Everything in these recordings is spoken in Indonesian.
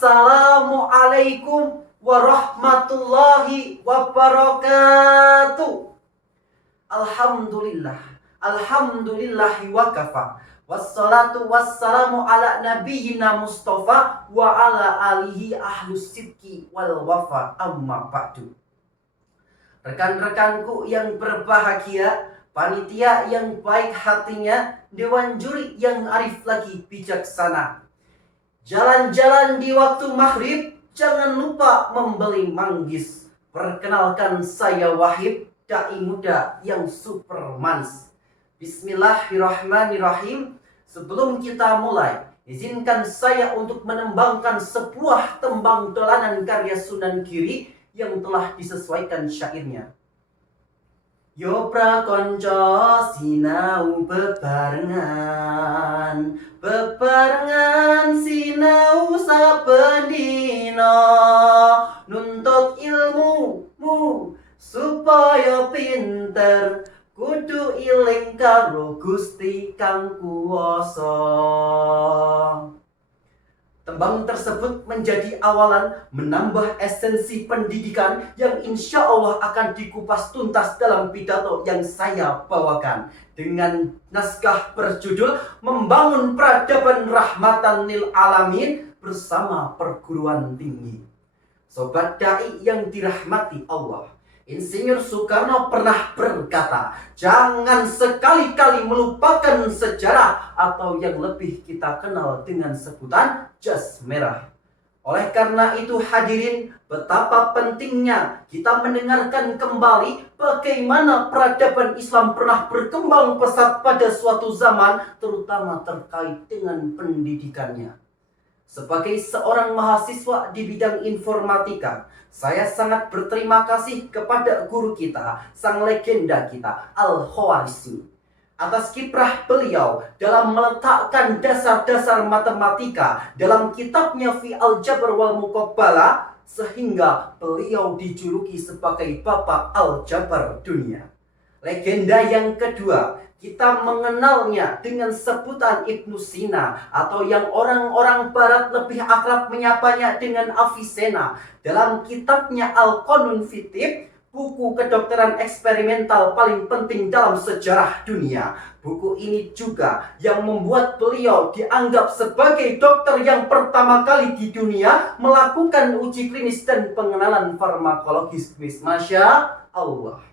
Assalamualaikum warahmatullahi wabarakatuh. Alhamdulillah, alhamdulillahi wa kafa. Wassalatu wassalamu ala nabiyyina Mustafa wa ala alihi ahlus sidqi wal wafa, amma ba'du. Rekan-rekanku yang berbahagia, panitia yang baik hatinya, dewan juri yang arif lagi bijaksana. Jalan-jalan di waktu maghrib, jangan lupa membeli manggis. Perkenalkan, saya Wahib, dai muda yang super manis. Bismillahirrahmanirrahim. Sebelum kita mulai, izinkan saya untuk menembangkan sebuah tembang dolanan karya Sunan Giri yang telah disesuaikan syairnya. Yo prakonco sinau bebarengan, bebarengan sinau saben dina, nuntut ilmu supaya pinter, kudu iling karo Gusti Kang Kuwasa. Tembang tersebut menjadi awalan menambah esensi pendidikan yang insya Allah akan dikupas tuntas dalam pidato yang saya bawakan dengan naskah berjudul Membangun Peradaban Rahmatan lil Alamin bersama Perguruan Tinggi. Sobat dai yang dirahmati Allah, Insinyur Soekarno pernah berkata, jangan sekali-kali melupakan sejarah atau yang lebih kita kenal dengan sebutan jas merah. Oleh karena itu hadirin, betapa pentingnya kita mendengarkan kembali bagaimana peradaban Islam pernah berkembang pesat pada suatu zaman, terutama terkait dengan pendidikannya. Sebagai seorang mahasiswa di bidang informatika, saya sangat berterima kasih kepada guru kita, sang legenda kita, Al-Khawarizmi, atas kiprah beliau dalam meletakkan dasar-dasar matematika dalam kitabnya Fi Al-Jabr wal Muqabbalah, sehingga beliau dijuluki sebagai Bapak Al-Jabr dunia. Legenda yang kedua, kita mengenalnya dengan sebutan Ibnu Sina, atau yang orang-orang barat lebih akrab menyapanya dengan Avicenna. Dalam kitabnya Al-Qanun fi Tibb, buku kedokteran eksperimental paling penting dalam sejarah dunia. Buku ini juga yang membuat beliau dianggap sebagai dokter yang pertama kali di dunia melakukan uji klinis dan pengenalan farmakologis. Masya Allah.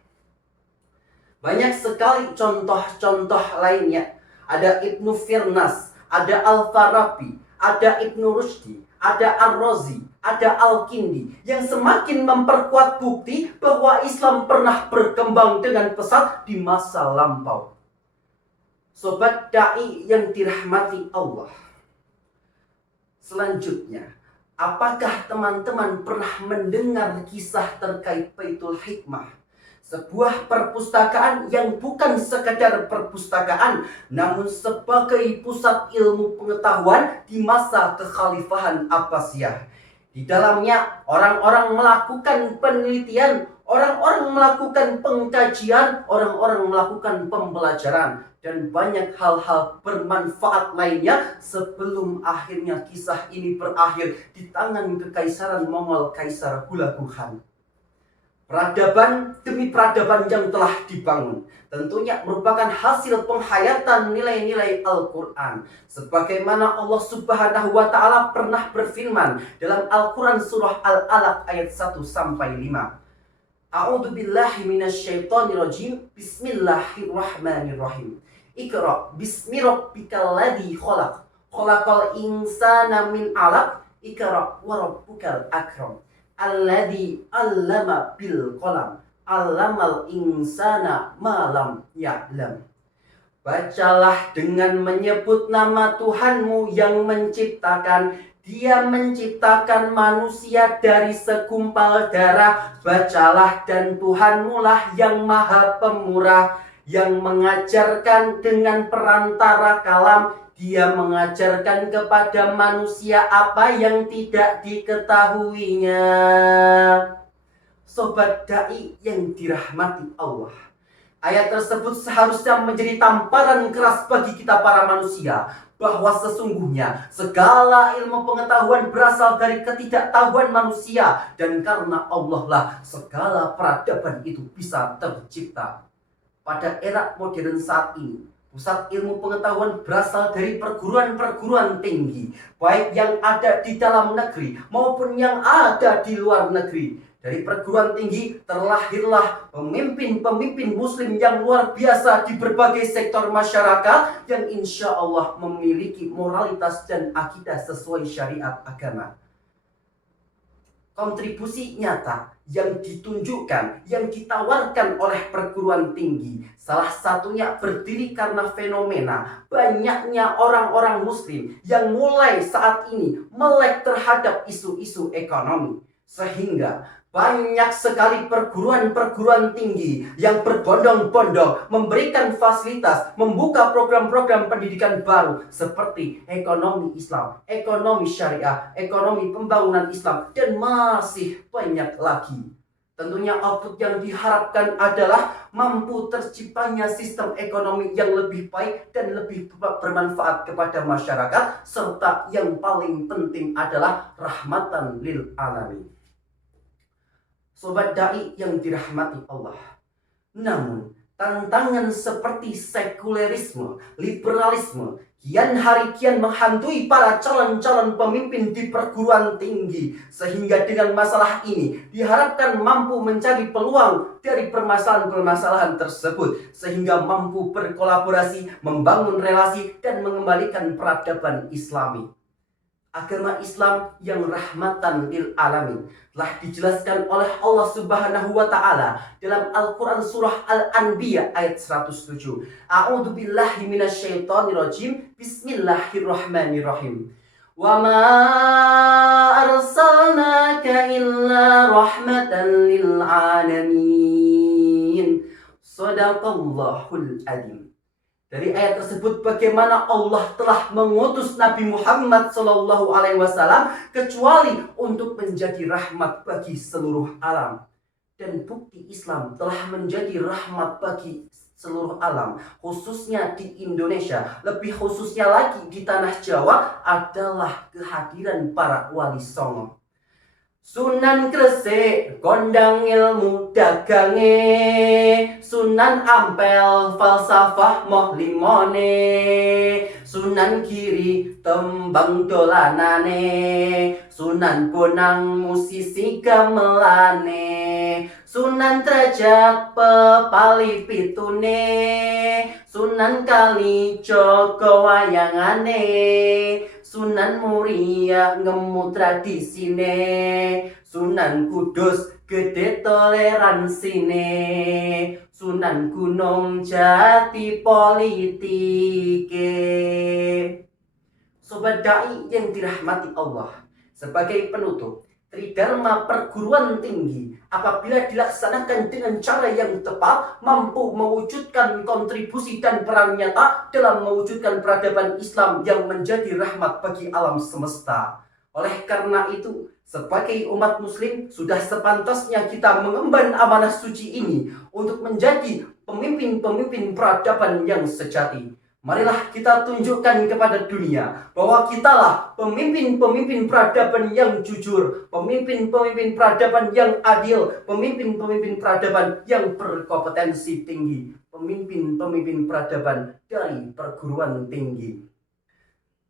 Banyak sekali contoh-contoh lainnya. Ada Ibnu Firnas, ada Al-Farabi, ada Ibnu Rushdi, ada Ar-Razi, ada Al-Kindi, yang semakin memperkuat bukti bahwa Islam pernah berkembang dengan pesat di masa lampau. Sobat dai yang dirahmati Allah, selanjutnya, apakah teman-teman pernah mendengar kisah terkait Baitul Hikmah? Sebuah perpustakaan yang bukan sekadar perpustakaan, namun sebagai pusat ilmu pengetahuan di masa kekhalifahan Abbasiyah. Di dalamnya orang-orang melakukan penelitian, orang-orang melakukan pengkajian, orang-orang melakukan pembelajaran, dan banyak hal-hal bermanfaat lainnya sebelum akhirnya kisah ini berakhir di tangan Kekaisaran Mongol Kaisar Hulagu Khan. Peradaban demi peradaban yang telah dibangun tentunya merupakan hasil penghayatan nilai-nilai Al-Quran. Sebagaimana Allah Subhanahu wa Ta'ala pernah berfirman dalam Al-Quran surah Al-Alaq ayat 1-5. A'udzu billahi minasyaitonirrajim. Bismillahirrahmanirrahim. Iqra bismi rabbikal ladzi khalaq. Khalaqal insana min 'alaq. Iqra wa rabbukal akram. Alladzi 'allama bil qalam, 'allamal insana ma lam ya'lam. Bacalah dengan menyebut nama Tuhanmu yang menciptakan. Dia menciptakan manusia dari segumpal darah. Bacalah, dan Tuhanmu lah yang maha pemurah, yang mengajarkan dengan perantara kalam. Dia mengajarkan kepada manusia apa yang tidak diketahuinya. Sobat dai yang dirahmati Allah, ayat tersebut seharusnya menjadi tamparan keras bagi kita para manusia bahwa sesungguhnya segala ilmu pengetahuan berasal dari ketidaktahuan manusia, dan karena Allah lah segala peradaban itu bisa tercipta. Pada era modern saat ini, pusat ilmu pengetahuan berasal dari perguruan-perguruan tinggi, baik yang ada di dalam negeri maupun yang ada di luar negeri. Dari perguruan tinggi terlahirlah pemimpin-pemimpin muslim yang luar biasa di berbagai sektor masyarakat yang insya Allah memiliki moralitas dan akidah sesuai syariat agama. Kontribusi nyata yang ditunjukkan, yang ditawarkan oleh perguruan tinggi, salah satunya berdiri karena fenomena banyaknya orang-orang muslim yang mulai saat ini melek terhadap isu-isu ekonomi. Sehingga banyak sekali perguruan-perguruan tinggi yang berbondong-bondong memberikan fasilitas, membuka program-program pendidikan baru seperti ekonomi Islam, ekonomi syariah, ekonomi pembangunan Islam, dan masih banyak lagi. Tentunya output yang diharapkan adalah mampu terciptanya sistem ekonomi yang lebih baik dan lebih bermanfaat kepada masyarakat, serta yang paling penting adalah rahmatan lil alamin. Sobat Dai yang dirahmati Allah, namun tantangan seperti sekulerisme, liberalisme kian hari kian menghantui para calon-calon pemimpin di perguruan tinggi, sehingga dengan masalah ini diharapkan mampu mencari peluang dari permasalahan-permasalahan tersebut, sehingga mampu berkolaborasi, membangun relasi, dan mengembalikan peradaban Islami. Agama Islam yang rahmatan lil alamin telah dijelaskan oleh Allah Subhanahu wa taala dalam Al-Qur'an surah Al-Anbiya ayat 107. A'udzu billahi minasyaitonir rajim. Bismillahirrahmanirrahim. Wa ma arsalnaka illa rahmatan lil alamin. Shadaqallahul adzim. Dari ayat tersebut bagaimana Allah telah mengutus Nabi Muhammad SAW kecuali untuk menjadi rahmat bagi seluruh alam. Dan bukti Islam telah menjadi rahmat bagi seluruh alam, khususnya di Indonesia, lebih khususnya lagi di tanah Jawa, adalah kehadiran para wali songo. Sunan Gresik kondang ilmu dagange, Sunan Ampel falsafah moh limone, Sunan Giri tembang dolanane, Sunan Bonang musisi gamelane, Sunan Derajat pepali pitune, Sunan Kalijaga wayangane, Sunan Muria ngemu tradisine, Sunan Kudus gede toleransine, Sunan Gunung Jati politike. Sobat Dai yang dirahmati Allah, sebagai penutup, Tridharma perguruan tinggi apabila dilaksanakan dengan cara yang tepat mampu mewujudkan kontribusi dan peran nyata dalam mewujudkan peradaban Islam yang menjadi rahmat bagi alam semesta. Oleh karena itu, sebagai umat muslim sudah sepantasnya kita mengemban amanah suci ini untuk menjadi pemimpin-pemimpin peradaban yang sejati. Marilah kita tunjukkan kepada dunia bahwa kitalah pemimpin-pemimpin peradaban yang jujur, pemimpin-pemimpin peradaban yang adil, pemimpin-pemimpin peradaban yang berkompetensi tinggi, pemimpin-pemimpin peradaban dari perguruan tinggi.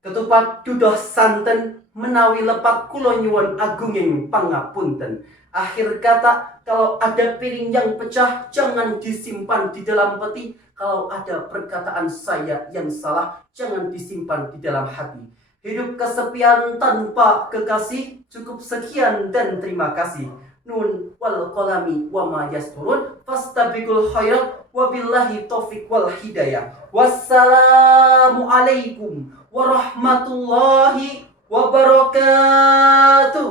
Ketupat dudoh santen menawi lepat kula nyuwun agunging pangapunten. Akhir kata, kalau ada piring yang pecah jangan disimpan di dalam peti. Kalau ada perkataan saya yang salah jangan disimpan di dalam hati. Hidup kesepian tanpa kekasih, cukup sekian dan terima kasih. Nun wal qalami wa ma yasturun fastabiqul khairat wabillahi taufiq wal hidayah. Wassalamu alaikum warahmatullahi wabarakatuh.